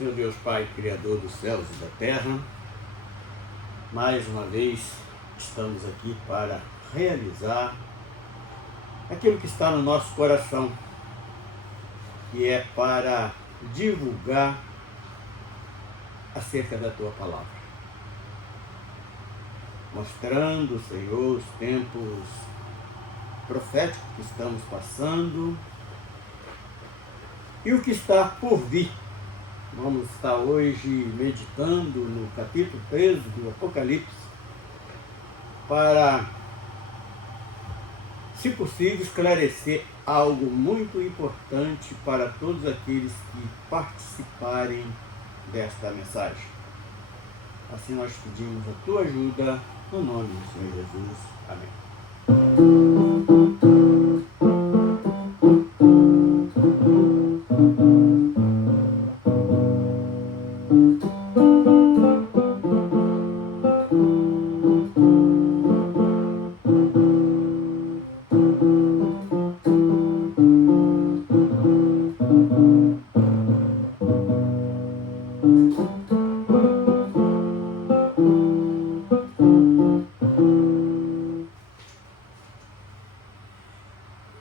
Senhor Deus Pai, Criador dos céus e da terra, mais uma vez estamos aqui para realizar aquilo que está no nosso coração, que é para divulgar acerca da Tua Palavra, mostrando, Senhor, os tempos proféticos que estamos passando e o que está por vir. Vamos estar hoje meditando no capítulo 13 do Apocalipse para, se possível, esclarecer algo muito importante para todos aqueles que participarem desta mensagem. Assim nós pedimos a Tua ajuda, no nome do Senhor Jesus. Amém.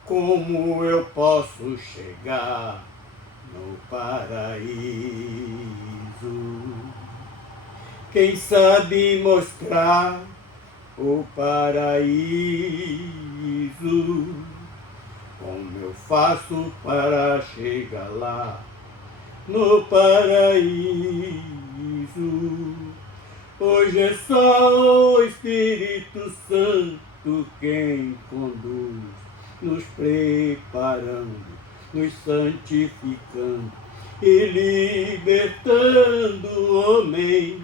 Como eu posso chegar no paraíso? Quem sabe mostrar o paraíso? Como eu faço para chegar lá no paraíso? Hoje é só o Espírito Santo quem conduz, nos preparando, nos santificando e libertando o homem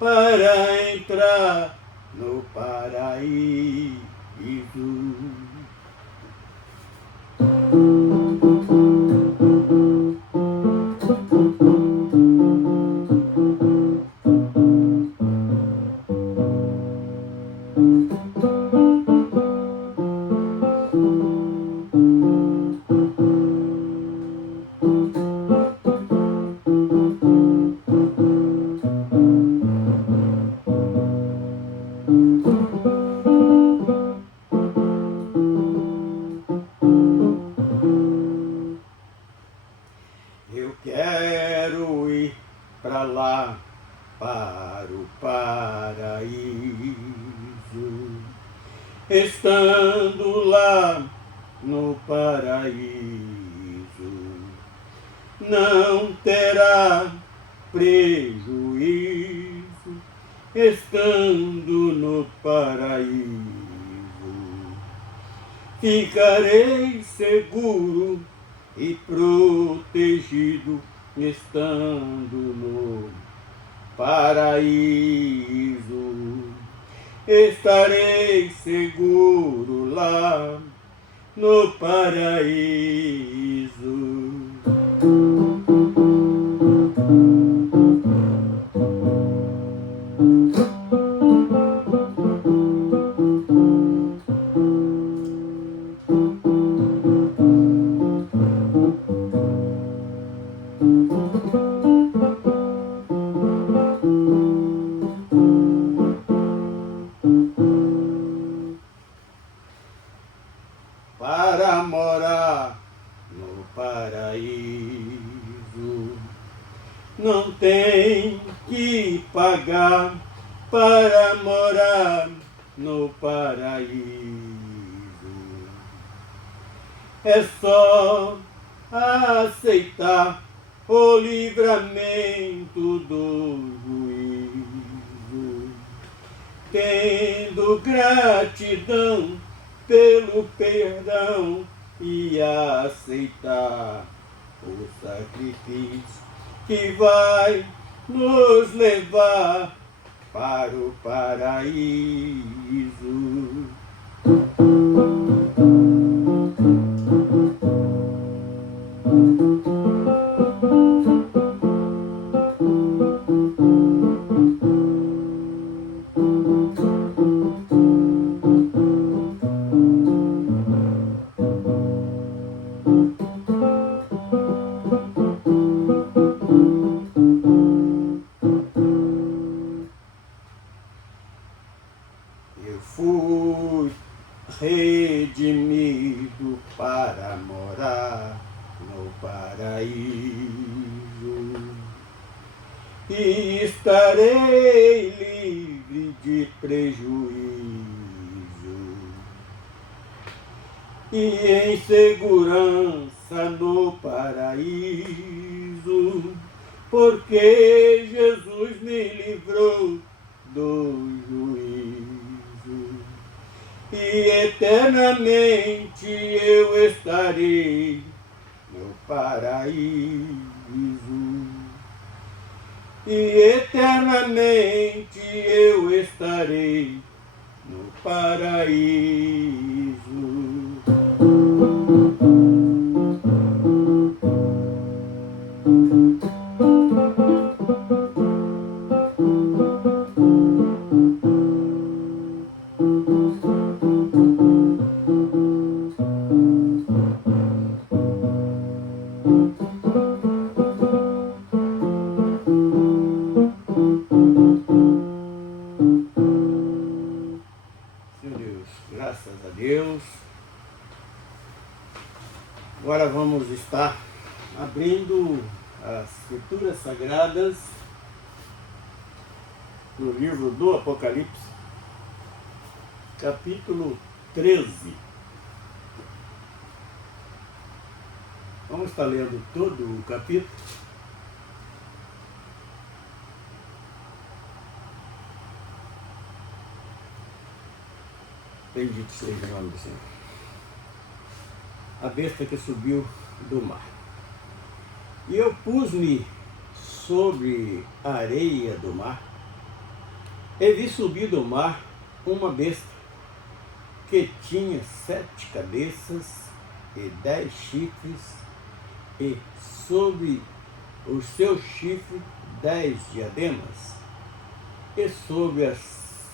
para entrar no paraíso. Eu quero ir para lá, para o paraíso. Estando lá no paraíso, não terá prejuízo. Estando no paraíso, ficarei seguro e protegido, estando no paraíso. Estarei seguro lá no paraíso. Para morar no paraíso, não tem que pagar. Para morar no paraíso, é só aceitar o livramento do juízo, tendo gratidão pelo perdão e aceitar o sacrifício que vai nos levar para o paraíso. para morar no paraíso. E estarei livre de prejuízo e em segurança no paraíso, porque Jesus me livrou do juízo, e eternamente eu estarei no paraíso, e eternamente eu estarei no paraíso. Meu Deus, graças a Deus. Agora vamos estar abrindo as Escrituras Sagradas no livro do Apocalipse, capítulo 13. Vamos estar lendo todo o capítulo. Bendito seja o nome do Senhor. A besta que subiu do mar. E eu pus-me sobre a areia do mar, e vi subir do mar uma besta, que tinha 7 cabeças e 10 chifres, e sobre os seus chifres 10 diademas, e sobre as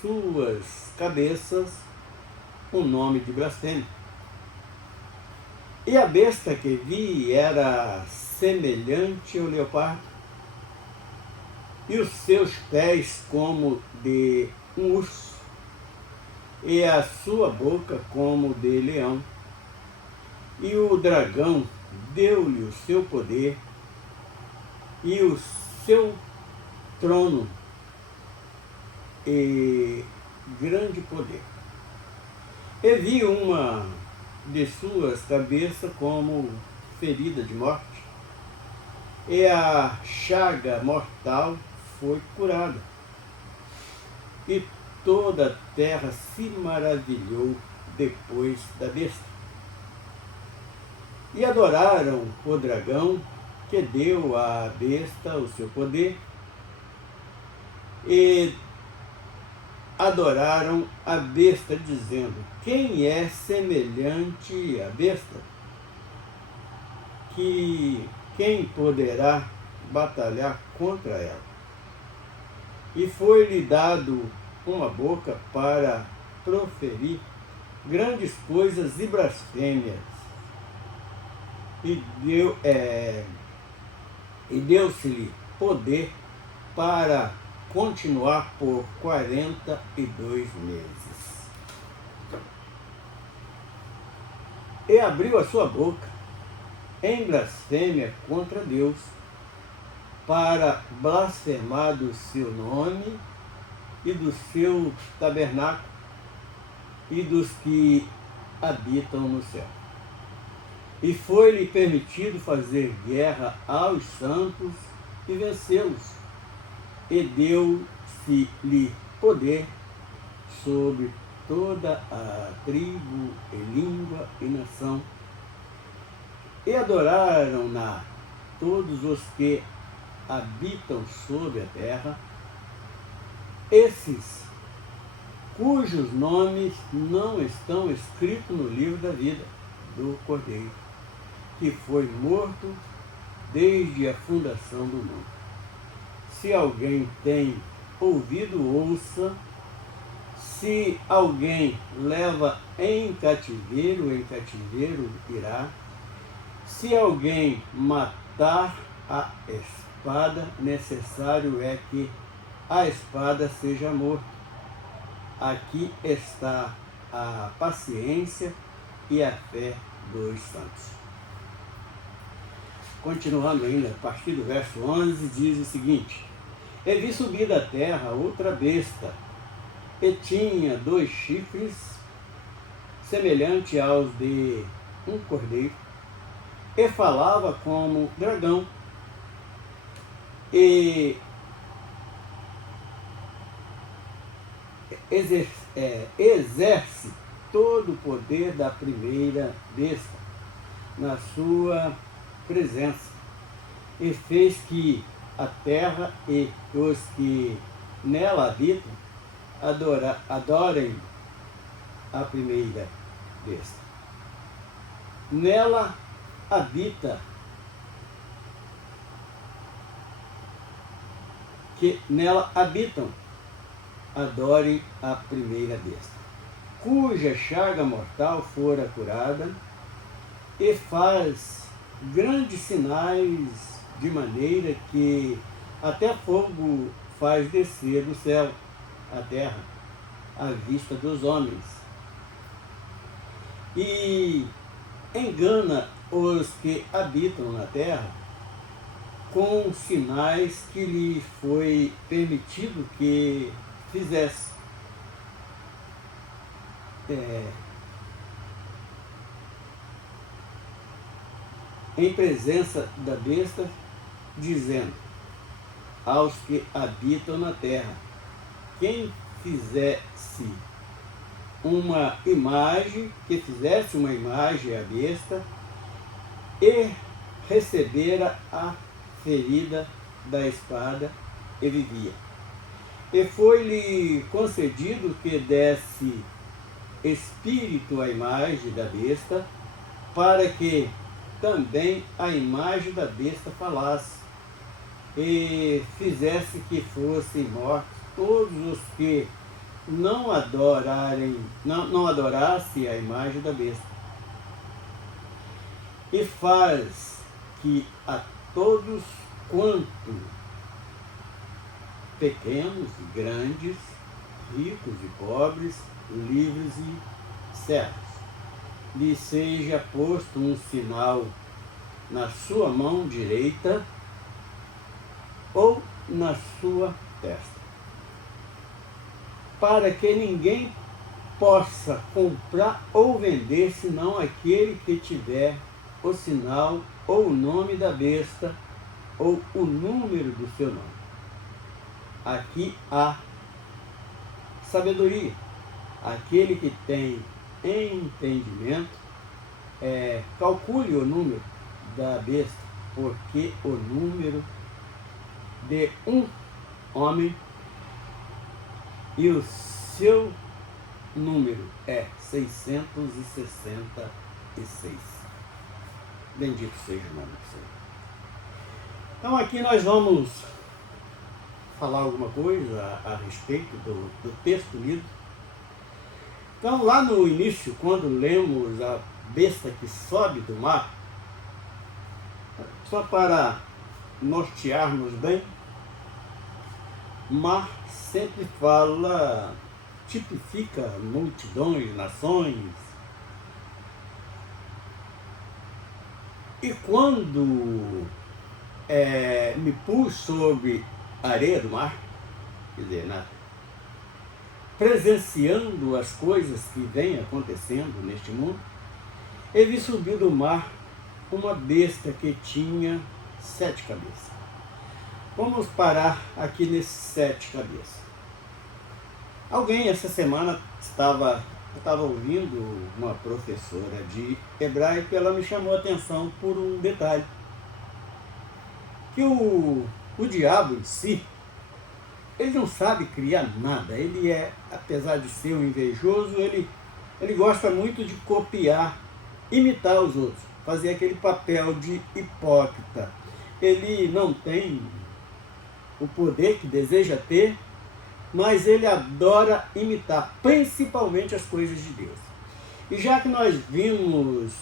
suas cabeças um nome de blasfêmia. E a besta que vi era semelhante ao leopardo, e os seus pés como de um urso, e a sua boca como de leão. E o dragão deu-lhe o seu poder e o seu trono e grande poder. E vi uma de suas cabeças como ferida de morte, e a chaga mortal foi curada. E toda a terra se maravilhou depois da besta. E adoraram o dragão, que deu à besta o seu poder, e adoraram a besta, dizendo: quem é semelhante à besta? Quem poderá batalhar contra ela? E foi-lhe dado uma boca para proferir grandes coisas e blasfêmias. E deu-se-lhe poder para continuar por 42 meses. E abriu a sua boca em blasfêmia contra Deus, para blasfemar do seu nome e do seu tabernáculo e dos que habitam no céu. E foi-lhe permitido fazer guerra aos santos e vencê-los, e deu-se-lhe poder sobre toda a tribo e língua e nação. E adoraram-na todos os que habitam sobre a terra, esses cujos nomes não estão escritos no livro da vida do Cordeiro, que foi morto desde a fundação do mundo. Se alguém tem ouvido, ouça. Se alguém leva em cativeiro irá. Se alguém matar a espada, necessário é que a espada seja morta. Aqui está a paciência e a fé dos santos. Continuando ainda, a partir do verso 11, diz o seguinte: E vi subir da terra outra besta, e tinha 2 chifres, semelhante aos de um cordeiro, e falava como dragão, e exerce todo o poder da primeira besta na sua presença, e fez que a terra e os que nela habitam adorem a primeira besta. Nela habita, que nela habitam, adorem a primeira besta, cuja chaga mortal fora curada, e faz grandes sinais, de maneira que até fogo faz descer do céu à terra, à vista dos homens, e engana os que habitam na terra com sinais que lhe foi permitido que fizesse. Em presença da besta, dizendo aos que habitam na terra: quem fizesse uma imagem, que fizesse uma imagem à besta, e recebera a ferida da espada, e vivia. E foi-lhe concedido que desse espírito à imagem da besta, para que também a imagem da besta falasse, e fizesse que fossem mortos todos os que não adorassem a imagem da besta. E faz que a todos quanto, pequenos e grandes, ricos e pobres, livres e servos, lhe seja posto um sinal na sua mão direita ou na sua testa, para que ninguém possa comprar ou vender, senão aquele que tiver o sinal ou o nome da besta ou o número do seu nome. Aqui há sabedoria. Aquele que tem entendimento, calcule o número da besta, porque o número de um homem e o seu número é 666. Bendito seja o nome do Senhor. Então aqui nós vamos falar alguma coisa a respeito do texto lido. Então lá no início, quando lemos a besta que sobe do mar, só para nortearmos bem, mar sempre fala, tipifica multidões, nações. E quando me pus sobre a areia do mar, quer dizer, presenciando as coisas que vêm acontecendo neste mundo, e vi subir do mar uma besta que tinha 7 cabeças. Vamos parar aqui nesses 7 cabeças. Alguém essa semana eu estava ouvindo uma professora de hebraico e ela me chamou a atenção por um detalhe. Que o diabo em si, ele não sabe criar nada. Ele apesar de ser um invejoso, ele gosta muito de copiar, imitar os outros, fazer aquele papel de hipócrita. Ele não tem o poder que deseja ter, mas ele adora imitar, principalmente as coisas de Deus. E já que nós vimos,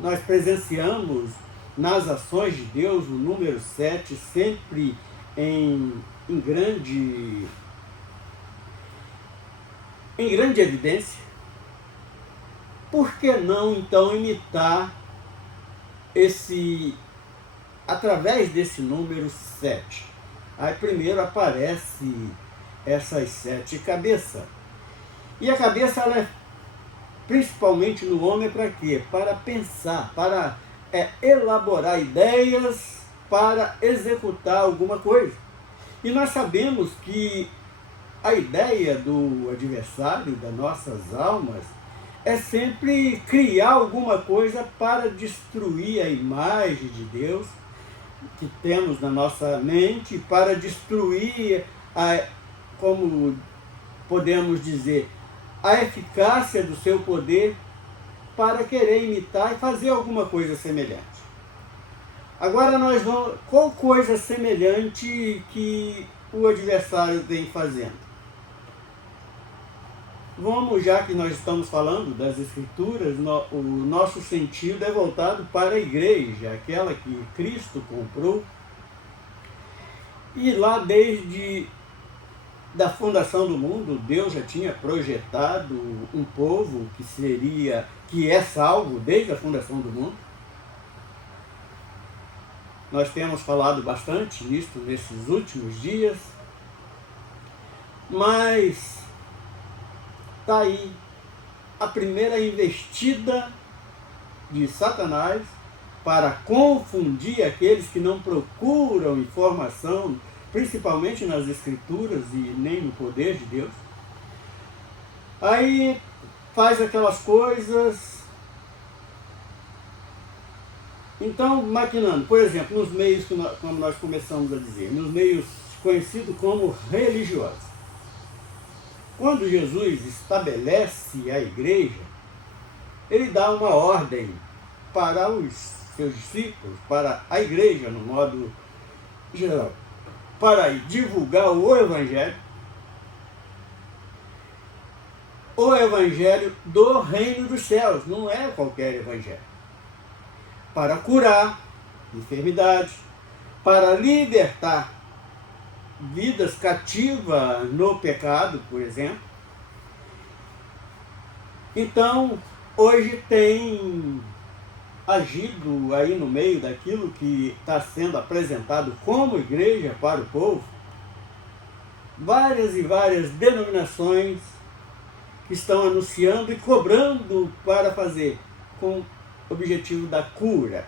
nós presenciamos nas ações de Deus o número 7 sempre em grande evidência, por que não então imitar através desse número 7? Aí primeiro aparece essas 7 cabeças. E a cabeça, ela é principalmente no homem, para quê? Para pensar, para elaborar ideias, para executar alguma coisa. E nós sabemos que a ideia do adversário, das nossas almas, é sempre criar alguma coisa para destruir a imagem de Deus que temos na nossa mente, para destruir, como podemos dizer, a eficácia do seu poder, para querer imitar e fazer alguma coisa semelhante. Agora nós vamos, qual coisa semelhante que o adversário vem fazendo? Vamos, já que nós estamos falando das Escrituras, o nosso sentido é voltado para a igreja, aquela que Cristo comprou. E lá desde da fundação do mundo, Deus já tinha projetado um povo que é salvo desde a fundação do mundo. Nós temos falado bastante nisso nesses últimos dias, mas está aí a primeira investida de Satanás para confundir aqueles que não procuram informação, principalmente nas Escrituras e nem no poder de Deus. Aí faz aquelas coisas. Então, maquinando, por exemplo, nos meios, como nós começamos a dizer, nos meios conhecidos como religiosos. Quando Jesus estabelece a igreja, ele dá uma ordem para os seus discípulos, para a igreja, no modo geral, para divulgar o evangelho do reino dos céus, não é qualquer evangelho. Para curar enfermidades, para libertar vidas cativas no pecado, por exemplo. Então, hoje tem agido aí no meio daquilo que está sendo apresentado como igreja para o povo, várias e várias denominações que estão anunciando e cobrando para fazer com o objetivo da cura.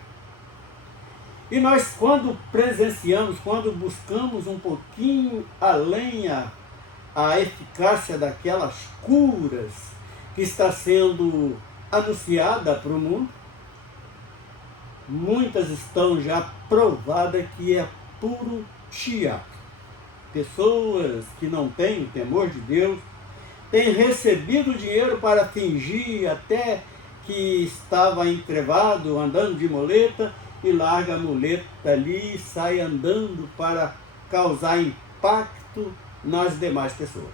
E nós, quando presenciamos, quando buscamos um pouquinho além a eficácia daquelas curas que está sendo anunciada para o mundo, muitas estão já provadas que é puro teatro. Pessoas que não têm o temor de Deus têm recebido dinheiro para fingir até que estava entrevado, andando de muleta, e larga a muleta ali e sai andando para causar impacto nas demais pessoas.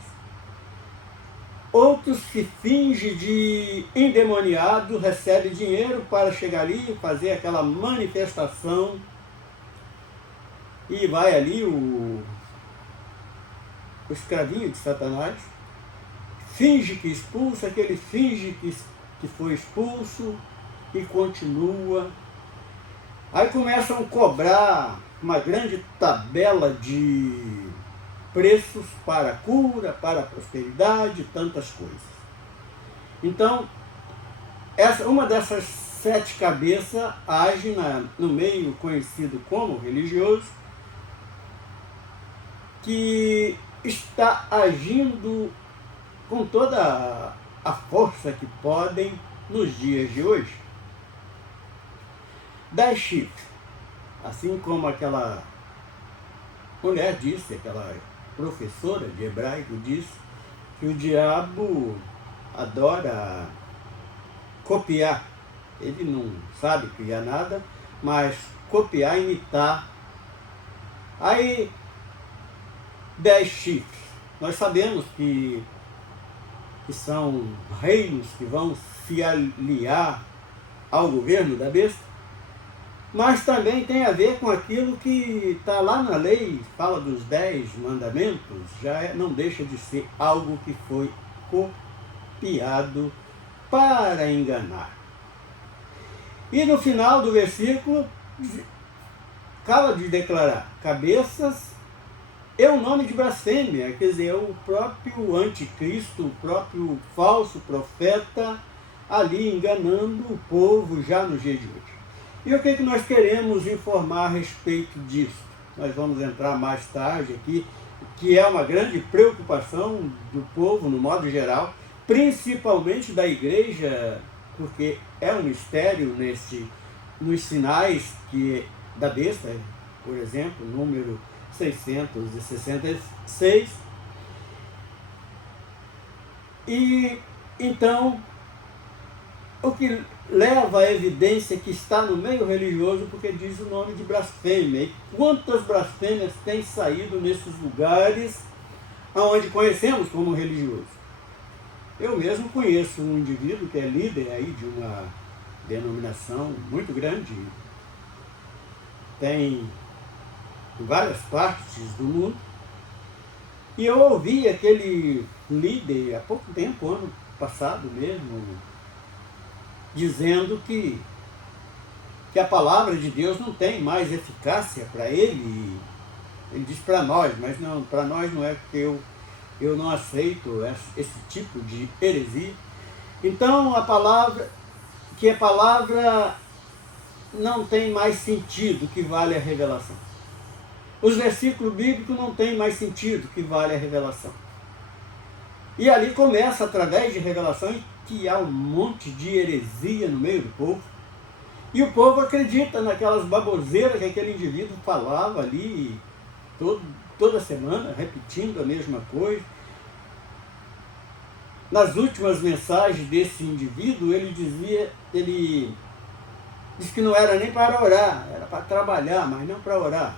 Outros se fingem de endemoniado, recebe dinheiro para chegar ali e fazer aquela manifestação, e vai ali o escravinho de Satanás, finge que expulsa, aquele finge que foi expulso e continua. Aí começam a cobrar uma grande tabela de preços para a cura, para a prosperidade, tantas coisas. Então, uma dessas 7 cabeças age no meio conhecido como religioso, que está agindo com toda a força que podem nos dias de hoje. 10 chifres, assim como aquela mulher disse, aquela professora de hebraico disse, que o diabo adora copiar. Ele não sabe criar nada, mas copiar, imitar. Aí, 10 chifres. Nós sabemos que são reinos que vão se aliar ao governo da besta, mas também tem a ver com aquilo que está lá na lei, fala dos 10 mandamentos, não deixa de ser algo que foi copiado para enganar. E no final do versículo, acaba de declarar: cabeças é um nome de blasfêmia, quer dizer, é o próprio anticristo, o próprio falso profeta, ali enganando o povo já no dia de hoje. E o que é que nós queremos informar a respeito disso? Nós vamos entrar mais tarde aqui, que é uma grande preocupação do povo, no modo geral, principalmente da igreja, porque é um mistério nos sinais da besta, por exemplo, número 666. E então, o que leva à evidência que está no meio religioso, porque diz o nome de blasfêmia. E quantas blasfêmias têm saído nesses lugares onde conhecemos como religioso? Eu mesmo conheço um indivíduo que é líder aí de uma denominação muito grande, tem em várias partes do mundo, e eu ouvi aquele líder há pouco tempo, ano passado mesmo, dizendo que a palavra de Deus não tem mais eficácia para ele. Ele diz para nós, mas não, para nós não é, porque eu não aceito esse tipo de heresia. Então a palavra não tem mais sentido que vale a revelação. Os versículos bíblicos não têm mais sentido que vale a revelação. E ali começa, através de revelação, que há um monte de heresia no meio do povo. E o povo acredita naquelas baboseiras que aquele indivíduo falava ali toda semana, repetindo a mesma coisa. Nas últimas mensagens desse indivíduo, ele disse que não era nem para orar, era para trabalhar, mas não para orar.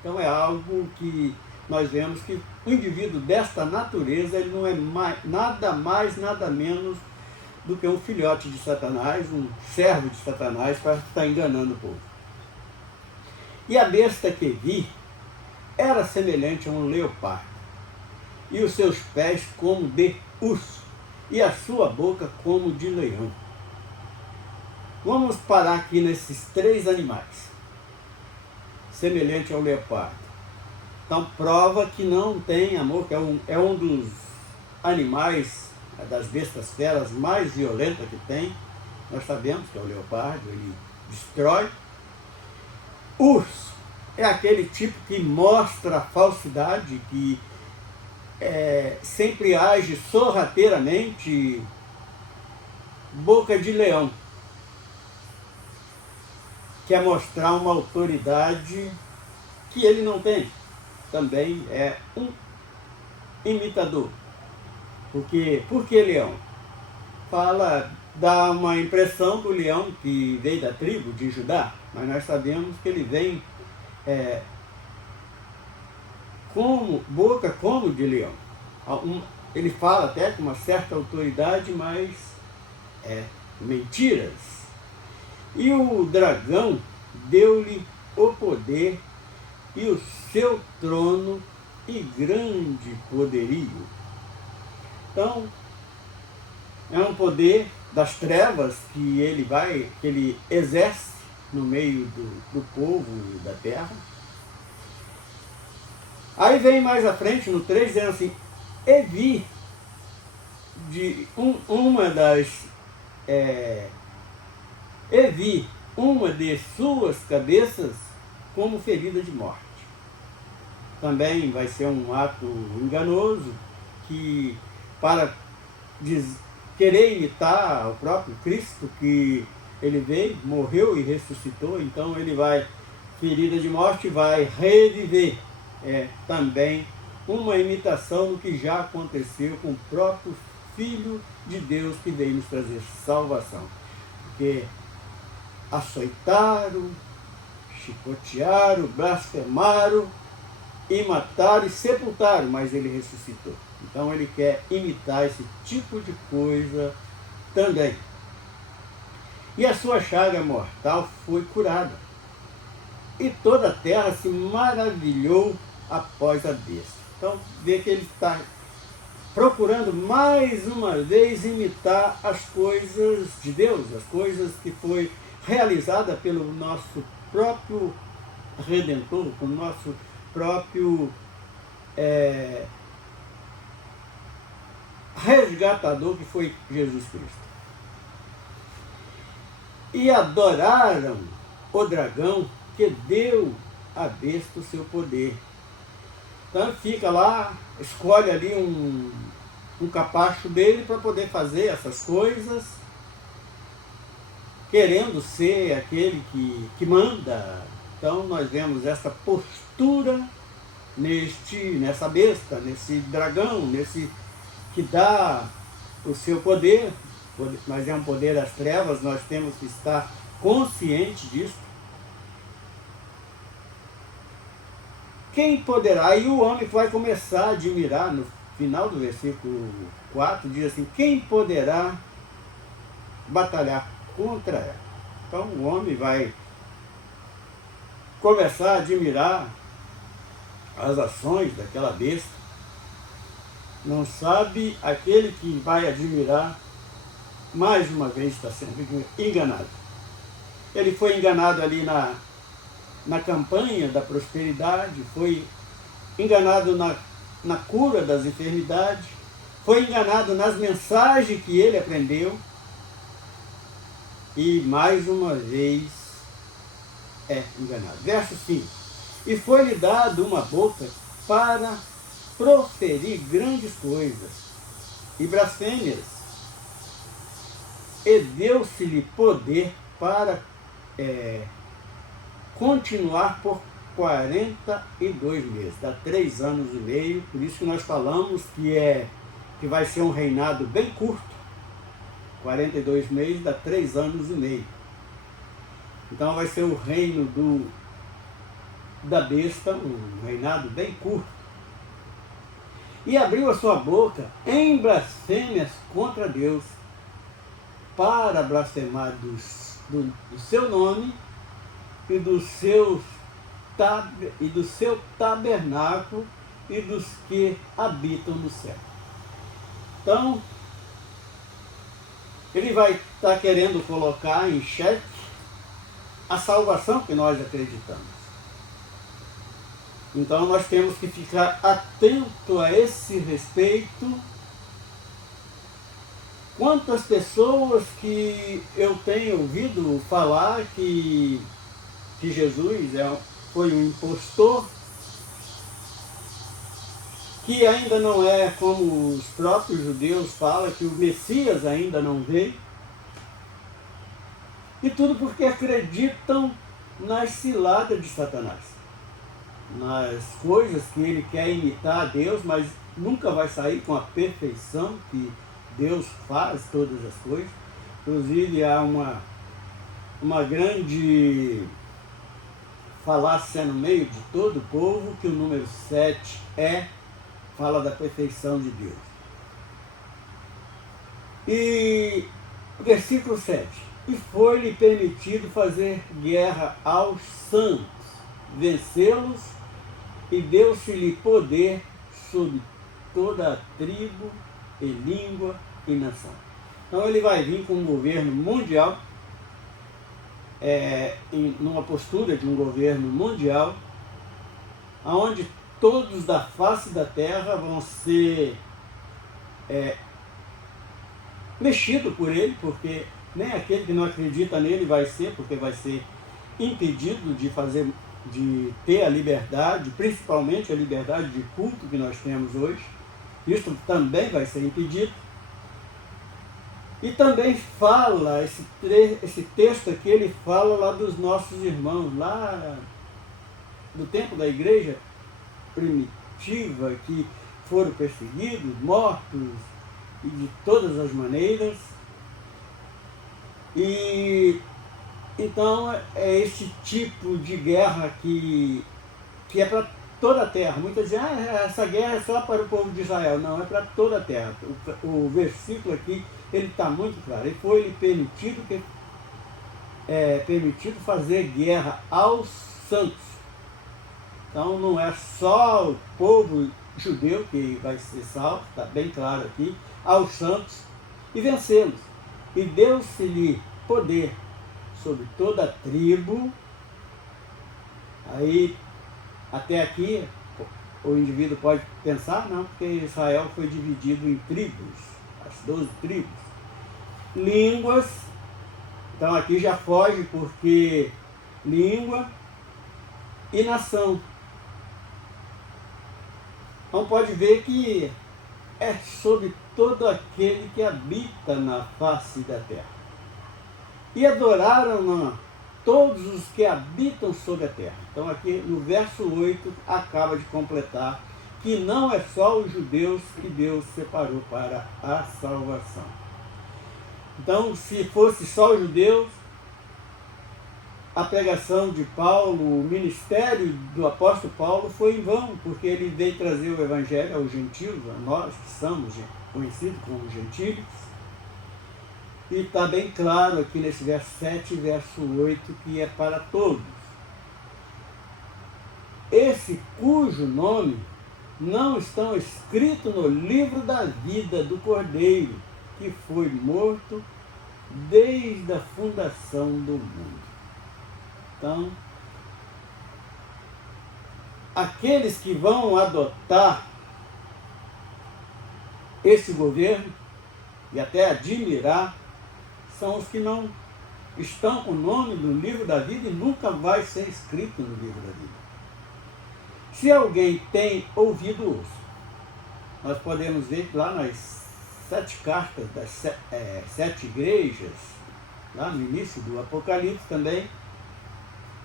Então é algo que nós vemos que o indivíduo desta natureza, ele não é nada mais, nada menos do que um filhote de Satanás, um servo de Satanás, para estar enganando o povo. E a besta que vi era semelhante a um leopardo, e os seus pés como de urso, e a sua boca como de leão. Vamos parar aqui nesses três animais. Semelhante ao leopardo. Então prova que não tem amor, que é um dos animais, das bestas feras mais violentas que tem. Nós sabemos que é o leopardo, ele destrói. Urso é aquele tipo que mostra a falsidade, que sempre age sorrateiramente. Boca de leão, quer mostrar uma autoridade que ele não tem. Também é um imitador. Por que leão? Dá uma impressão do leão que veio da tribo de Judá, mas nós sabemos que ele vem boca como de leão. Ele fala até com uma certa autoridade, mas mentiras. E o dragão deu-lhe o poder e o seu trono e grande poderio. Então, é um poder das trevas que ele exerce no meio do povo e da terra. Aí vem mais à frente, no 3, dizendo assim: e vi uma de suas cabeças como ferida de morte. Também vai ser um ato enganoso, que para querer imitar o próprio Cristo, que ele veio, morreu e ressuscitou. Então ele vai, ferida de morte, vai reviver. Também uma imitação do que já aconteceu com o próprio Filho de Deus, que veio nos trazer salvação. Porque açoitaram, chicotearam, blasfemaram, e mataram e sepultaram, mas ele ressuscitou. Então ele quer imitar esse tipo de coisa também. E a sua chaga mortal foi curada. E toda a terra se maravilhou após a besta. Então vê que ele está procurando mais uma vez imitar as coisas de Deus, as coisas que foi realizada pelo nosso próprio Redentor, pelo nosso próprio resgatador, que foi Jesus Cristo. E adoraram o dragão que deu à besta o seu poder. Então fica lá, escolhe ali um capacho dele para poder fazer essas coisas, querendo ser aquele que manda. Então nós vemos essa postura nessa besta, nesse dragão, nesse que dá o seu poder, mas é um poder das trevas, nós temos que estar conscientes disso. Quem poderá? Aí o homem vai começar a admirar, no final do versículo 4, diz assim: quem poderá batalhar contra ela? Então o homem vai começar a admirar as ações daquela besta. Não sabe aquele que vai admirar, mais uma vez está sendo enganado. Ele foi enganado ali na campanha da prosperidade, foi enganado na cura das enfermidades, foi enganado nas mensagens que ele aprendeu, e mais uma vez é enganado. Verso 5: e foi-lhe dado uma boca para proferir grandes coisas e blasfêmias, e deu-se-lhe poder para continuar por 42 meses, dá 3 anos e meio, por isso que nós falamos que vai ser um reinado bem curto. 42 meses dá 3 anos e meio. Então vai ser o reino da besta, um reinado bem curto. E abriu a sua boca em blasfêmias contra Deus, para blasfemar do seu nome e do seu tabernáculo e dos que habitam no céu. Então, ele vai estar querendo colocar em xeque a salvação que nós acreditamos. Então nós temos que ficar atento a esse respeito. Quantas pessoas que eu tenho ouvido falar que Jesus foi um impostor, que ainda não é como os próprios judeus falam, que o Messias ainda não veio. E tudo porque acreditam nas ciladas de Satanás, nas coisas que ele quer imitar a Deus, mas nunca vai sair com a perfeição que Deus faz todas as coisas. Inclusive há uma grande falácia no meio de todo o povo, que o número 7 fala da perfeição de Deus. E versículo 7: e foi-lhe permitido fazer guerra aos santos, vencê-los, e deu-se-lhe poder sobre toda a tribo e língua e nação. Então ele vai vir com um governo mundial, numa postura de um governo mundial, onde todos da face da terra vão ser mexidos por ele, porque nem aquele que não acredita nele vai ser, porque vai ser impedido de ter a liberdade, principalmente a liberdade de culto que nós temos hoje. Isso também vai ser impedido. E também fala, esse texto aqui, ele fala lá dos nossos irmãos, lá do tempo da igreja primitiva, que foram perseguidos, mortos, e de todas as maneiras. E então é esse tipo de guerra que é para toda a terra. Muitos dizem, essa guerra é só para o povo de Israel. Não, é para toda a terra. O versículo aqui, ele está muito claro. Ele foi permitido fazer guerra aos santos. Então não é só o povo judeu que vai ser salvo, está bem claro aqui, aos santos, e vencê-los. E deu-se-lhe poder sobre toda a tribo. Aí, até aqui, o indivíduo pode pensar, não, porque Israel foi dividido em tribos, as 12 tribos. Línguas, então aqui já foge, porque língua e nação. Então pode ver que é sobre todo aquele que habita na face da terra. E adoraram todos os que habitam sobre a terra. Então aqui no verso 8 acaba de completar que não é só os judeus que Deus separou para a salvação. Então, se fosse só os judeus, a pregação de Paulo, o ministério do apóstolo Paulo foi em vão, porque ele veio trazer o evangelho aos gentios, a nós que somos conhecidos como gentios. E está bem claro aqui nesse verso 7 e verso 8 que é para todos. Esse cujo nome não estão escritos no livro da vida do Cordeiro, que foi morto desde a fundação do mundo. Então, aqueles que vão adotar esse governo e até admirar são os que não estão com o nome no livro da vida e nunca vai ser escrito no livro da vida. Se alguém tem ouvido, ouça. Nós podemos ver que lá nas 7 cartas das 7 igrejas, lá no início do Apocalipse também,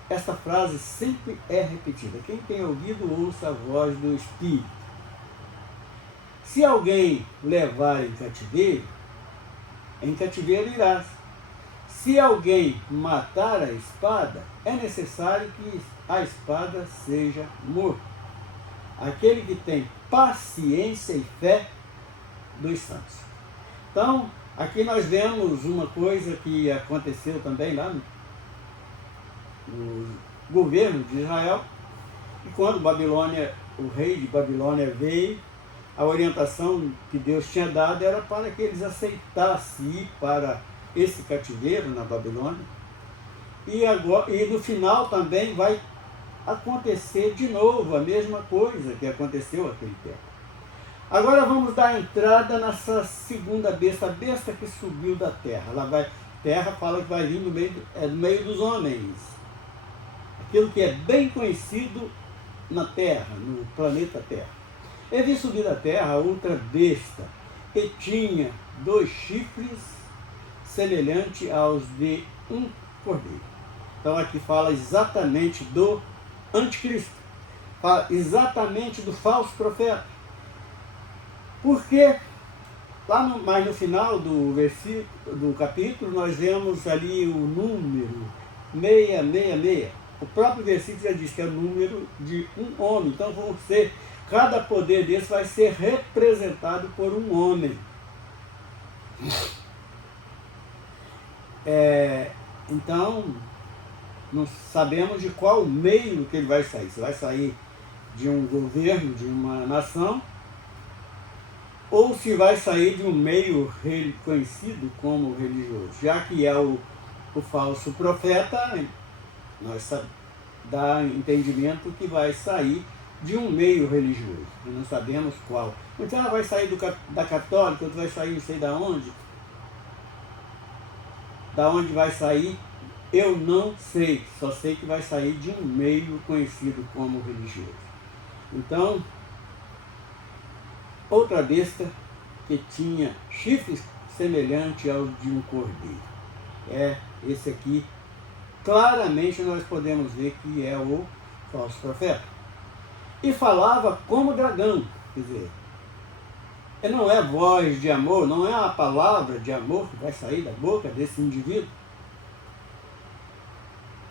essa frase sempre é repetida. Quem tem ouvido, ouça a voz do Espírito. Se alguém levar em cativeiro irás. Se alguém matar a espada, é necessário que a espada seja morta. Aquele que tem paciência e fé dos santos. Então, aqui nós vemos uma coisa que aconteceu também lá no governo de Israel, e quando o rei de Babilônia veio, a orientação que Deus tinha dado era para que eles aceitassem ir para esse cativeiro na Babilônia. E no final também vai acontecer de novo a mesma coisa que aconteceu naquele tempo. Agora vamos dar entrada nessa segunda besta, a besta que subiu da terra. Terra fala que vai vir no meio dos homens. Aquilo que é bem conhecido na Terra, no planeta Terra. E vi subir da terra outra besta, que tinha 2 chifres, semelhante aos de um cordeiro. Então aqui fala exatamente do anticristo, fala exatamente do falso profeta. Porque mas no final do capítulo nós vemos ali o número 666. O próprio versículo já diz que é o número de um homem. Então cada poder desse vai ser representado por um homem. Então, não sabemos de qual meio que ele vai sair. Se vai sair de um governo, de uma nação, ou se vai sair de um meio conhecido como religioso. Já que é o falso profeta, nós dá entendimento que vai sair de um meio religioso, e não sabemos qual. Então vai sair da católica, outro vai sair não sei da onde. Da onde vai sair, eu não sei, só sei que vai sair de um meio conhecido como religioso. Então, outra besta que tinha chifres semelhantes aos de um cordeiro. É esse aqui. Claramente nós podemos ver que é o falso profeta. E falava como dragão, quer dizer, não é voz de amor, não é a palavra de amor que vai sair da boca desse indivíduo.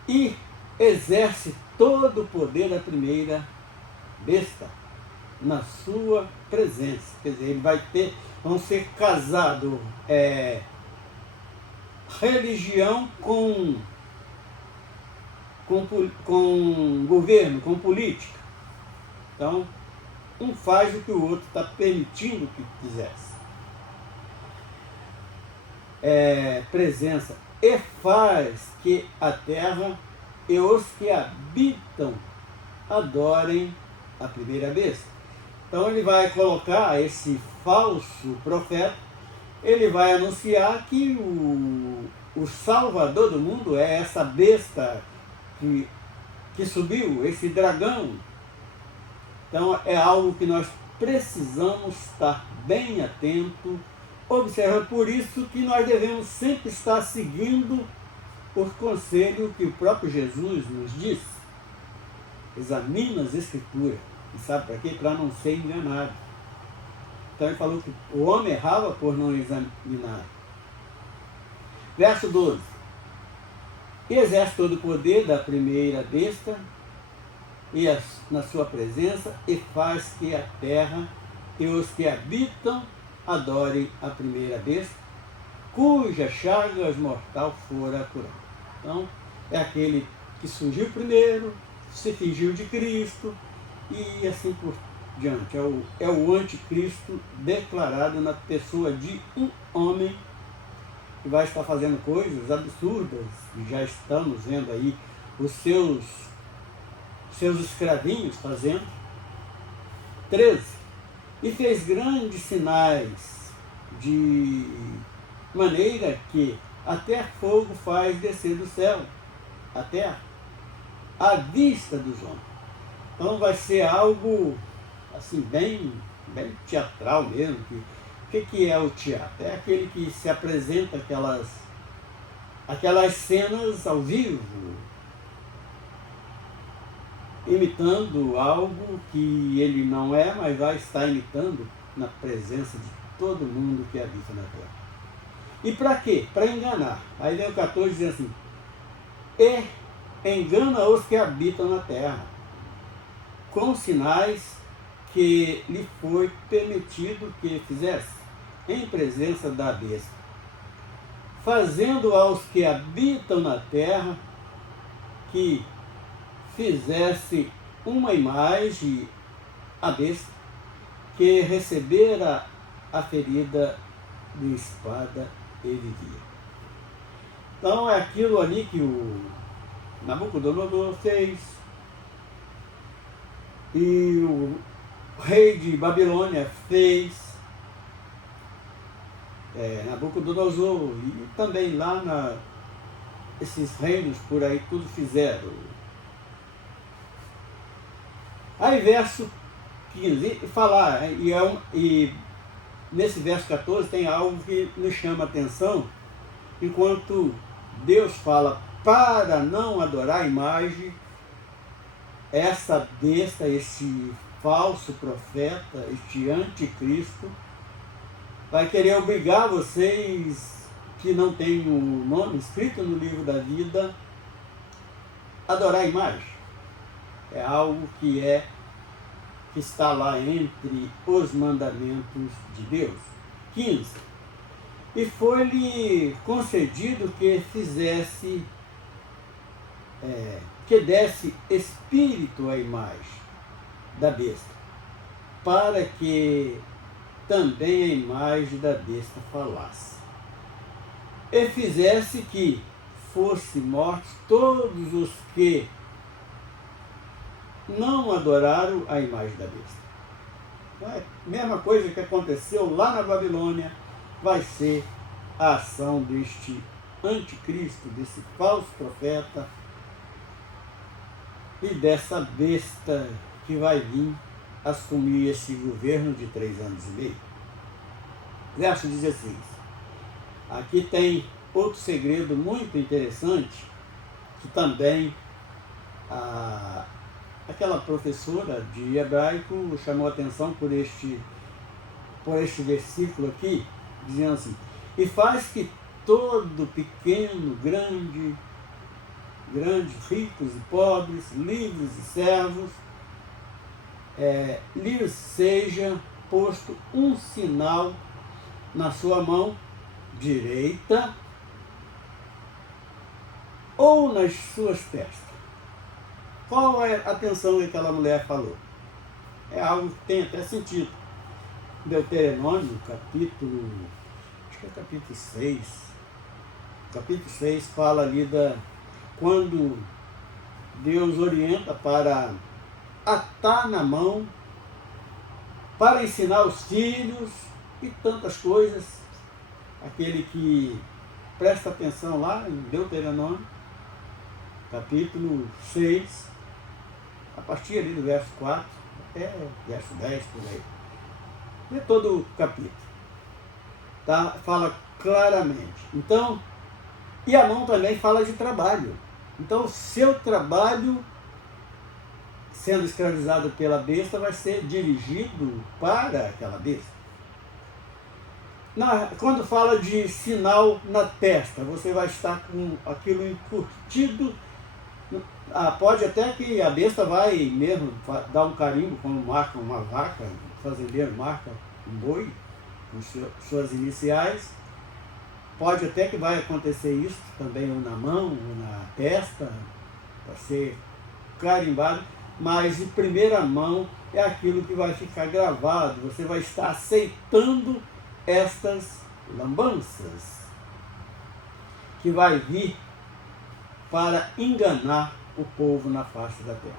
E exerce todo o poder da primeira besta na sua presença. Quer dizer, vão ser casados religião com governo, com política. Então, um faz o que o outro está permitindo que quisesse. Presença. E faz que a terra e os que habitam adorem a primeira besta. Então ele vai colocar esse falso profeta, ele vai anunciar que o salvador do mundo é essa besta que subiu, esse dragão. Então é algo que nós precisamos estar bem atento, observando. Por isso que nós devemos sempre estar seguindo os conselhos que o próprio Jesus nos disse. Examina as Escrituras. E sabe para quê? Para não ser enganado. Então ele falou que o homem errava por não examinar. Verso 12. E exerce todo o poder da primeira besta e na sua presença, e faz que a terra e os que habitam adorem a primeira besta, cuja chagas mortal fora curada. Então, é aquele que surgiu primeiro, se fingiu de Cristo, e assim por diante. É o anticristo declarado na pessoa de um homem que vai estar fazendo coisas absurdas, e já estamos vendo aí os seus escravinhos fazendo. 13. E fez grandes sinais, de maneira que até fogo faz descer do céu, a terra, à vista dos homens. Então vai ser algo assim bem teatral mesmo. O que é o teatro? É aquele que se apresenta aquelas cenas ao vivo, imitando algo que ele não é, mas vai estar imitando na presença de todo mundo que habita na terra. E para quê? Para enganar. Aí vem o 14 dizendo assim: e engana os que habitam na terra, com sinais que lhe foi permitido que fizesse, em presença da besta, fazendo aos que habitam na terra que fizesse uma imagem à besta, que recebera a ferida de espada e vivia. Então é aquilo ali que o Nabucodonosor fez, e o rei de Babilônia fez, Nabucodonosor, e também lá esses reinos por aí tudo fizeram. Aí verso 15, falar, e nesse verso 14 tem algo que nos chama a atenção, enquanto Deus fala para não adorar a imagem, essa besta, esse falso profeta, este anticristo, vai querer obrigar vocês que não têm o nome escrito no livro da vida a adorar a imagem. É algo que está lá entre os mandamentos de Deus. 15. E foi-lhe concedido que fizesse, que desse espírito à imagem da besta, para que também a imagem da besta falasse, e fizesse que fossem mortos todos os que não adoraram a imagem da besta. Então, a mesma coisa que aconteceu lá na Babilônia vai ser a ação deste anticristo, desse falso profeta e dessa besta que vai vir assumir esse governo de 3 anos e meio. Verso 16. Aqui tem outro segredo muito interessante, que também aquela professora de hebraico chamou a atenção por este versículo aqui, dizendo assim: e faz que todo pequeno, grande, ricos e pobres, livres e servos, lhes seja posto um sinal na sua mão direita ou nas suas testas. Qual é a atenção que aquela mulher falou? é algo que tem até sentido. Deuteronômio, capítulo, acho que é capítulo 6. Capítulo 6 fala ali quando Deus orienta para atar na mão, para ensinar os filhos e tantas coisas. Aquele que presta atenção lá em Deuteronômio, capítulo 6, a partir ali do verso 4 até verso 10, por aí. É todo o capítulo. Tá? Fala claramente. Então, e a mão também fala de trabalho. Então, o seu trabalho, sendo escravizado pela besta, vai ser dirigido para aquela besta. Quando fala de sinal na testa, você vai estar com aquilo encurtido. Pode até que a besta vai mesmo dar um carimbo, como marca uma vaca, o fazendeiro marca um boi, com suas iniciais. Pode até que vai acontecer isso também, ou na mão, ou na testa, para ser carimbado, mas de primeira mão é aquilo que vai ficar gravado. Você vai estar aceitando estas lambanças que vai vir para enganar o povo na face da terra,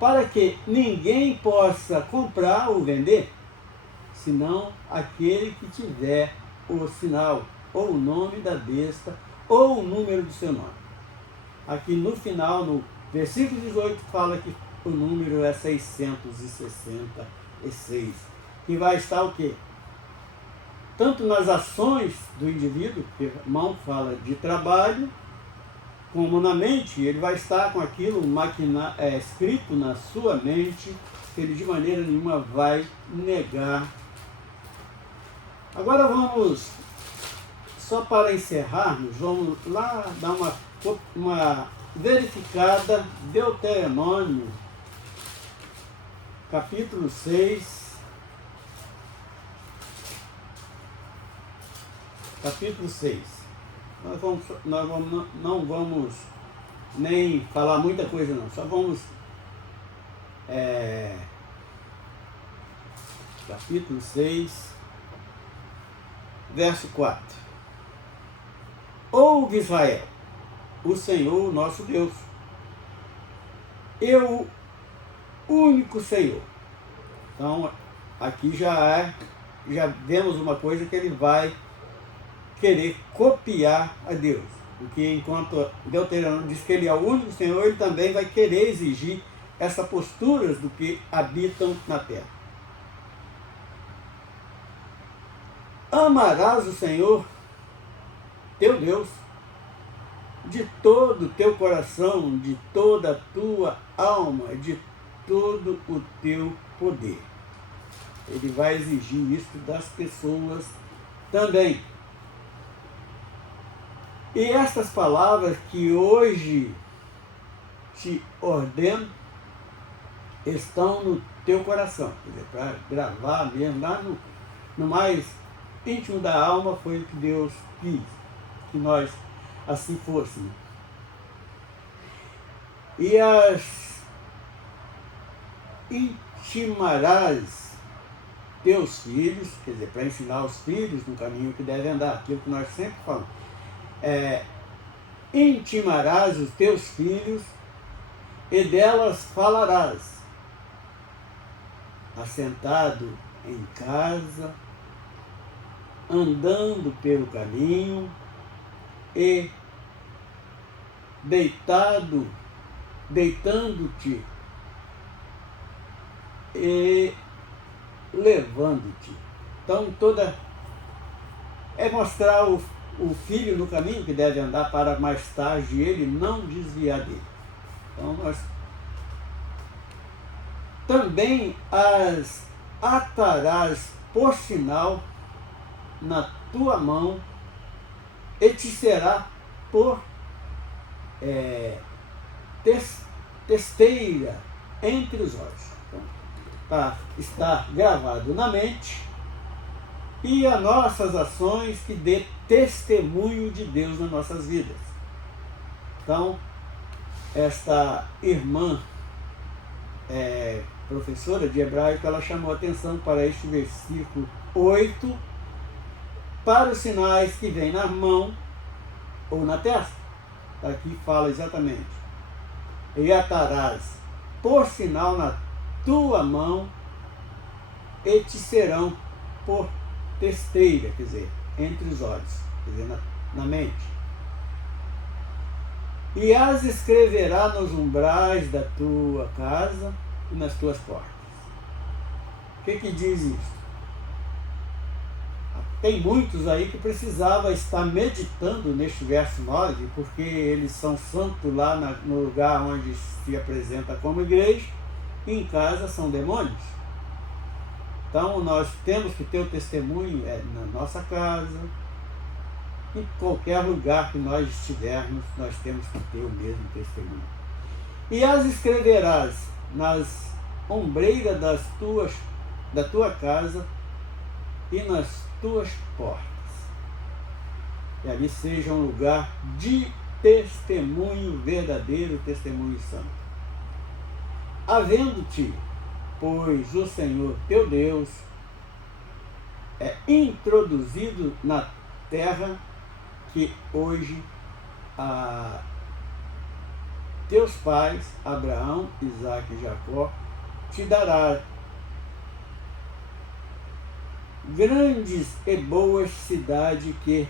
para que ninguém possa comprar ou vender, senão aquele que tiver o sinal, ou o nome da besta, ou o número do seu nome. Aqui no final, no versículo 18, fala que o número é 666, que vai estar o quê? Tanto nas ações do indivíduo, porque mão fala de trabalho, como na mente, ele vai estar com aquilo escrito na sua mente, que ele de maneira nenhuma vai negar. Agora vamos, só para encerrarmos, vamos lá dar uma verificada, Deuteronômio, capítulo 6, capítulo 6. Não vamos nem falar muita coisa não, só vamos capítulo 6, verso 4. Ouve, Israel, o Senhor nosso Deus, eu, único Senhor. Então, aqui já vemos uma coisa que ele vai querer copiar a Deus. Porque enquanto Deuteronômio diz que ele é o único Senhor, ele também vai querer exigir essa postura do que habitam na terra. Amarás o Senhor, teu Deus, de todo o teu coração, de toda a tua alma, de todo o teu poder. Ele vai exigir isso das pessoas também. E estas palavras que hoje te ordeno estão no teu coração. Quer dizer, para gravar mesmo, lá no mais íntimo da alma, foi o que Deus quis, que nós assim fôssemos. E as intimarás teus filhos, quer dizer, para ensinar os filhos no caminho que devem andar, aquilo que nós sempre falamos. Intimarás os teus filhos e delas falarás, assentado em casa, andando pelo caminho e deitando-te e levando-te. Então, é mostrar o filho no caminho que deve andar, para mais tarde ele não desviar dele. Então, nós também as atarás por sinal na tua mão e te será por testeira entre os olhos. Então, para estar gravado na mente, e as nossas ações que dê testemunho de Deus nas nossas vidas. Então, esta irmã professora de hebraico, ela chamou atenção para este versículo 8, para os sinais que vêm na mão ou na testa. Aqui fala exatamente: e atarás por sinal na tua mão e te serão por testeira, quer dizer, entre os olhos, quer dizer, na mente. E as escreverá nos umbrais da tua casa e nas tuas portas. O que diz isso? Tem muitos aí que precisava estar meditando neste verso 9, porque eles são santos lá no lugar onde se apresenta como igreja, e em casa são demônios. Então nós temos que ter o testemunho na nossa casa, em qualquer lugar que nós estivermos, nós temos que ter o mesmo testemunho. E as escreverás nas ombreiras da tua casa e nas tuas portas. E ali seja um lugar de testemunho verdadeiro, testemunho santo. Havendo-te, pois, o Senhor teu Deus é introduzido na terra que hoje teus pais, Abraão, Isaque e Jacó, te dará grandes e boas cidades que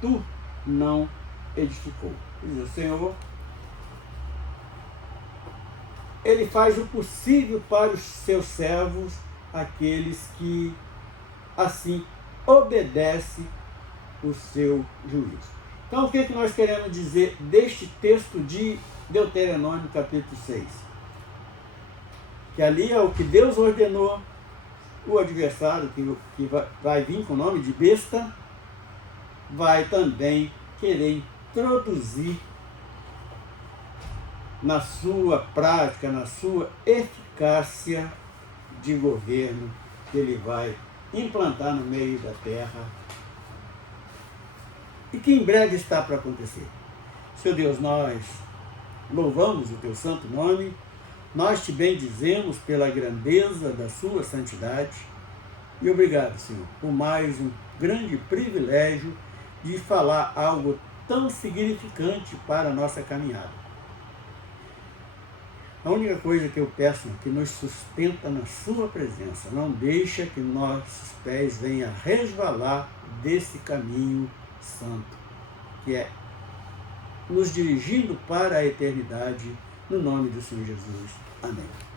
tu não edificou. O Senhor, Ele faz o possível para os seus servos, aqueles que assim obedecem o seu juízo. Então, o que nós queremos dizer deste texto de Deuteronômio, capítulo 6? Que ali é o que Deus ordenou. O adversário, que vai vir com o nome de besta, vai também querer introduzir na sua prática, na sua eficácia de governo, que ele vai implantar no meio da terra e que em breve está para acontecer. Seu Deus, nós louvamos o teu santo nome, nós te bendizemos pela grandeza da sua santidade e obrigado, Senhor, por mais um grande privilégio de falar algo tão significante para a nossa caminhada. A única coisa que eu peço é que nos sustenta na sua presença, não deixa que nossos pés venham resvalar desse caminho santo, que é nos dirigindo para a eternidade, no nome do Senhor Jesus. Amém.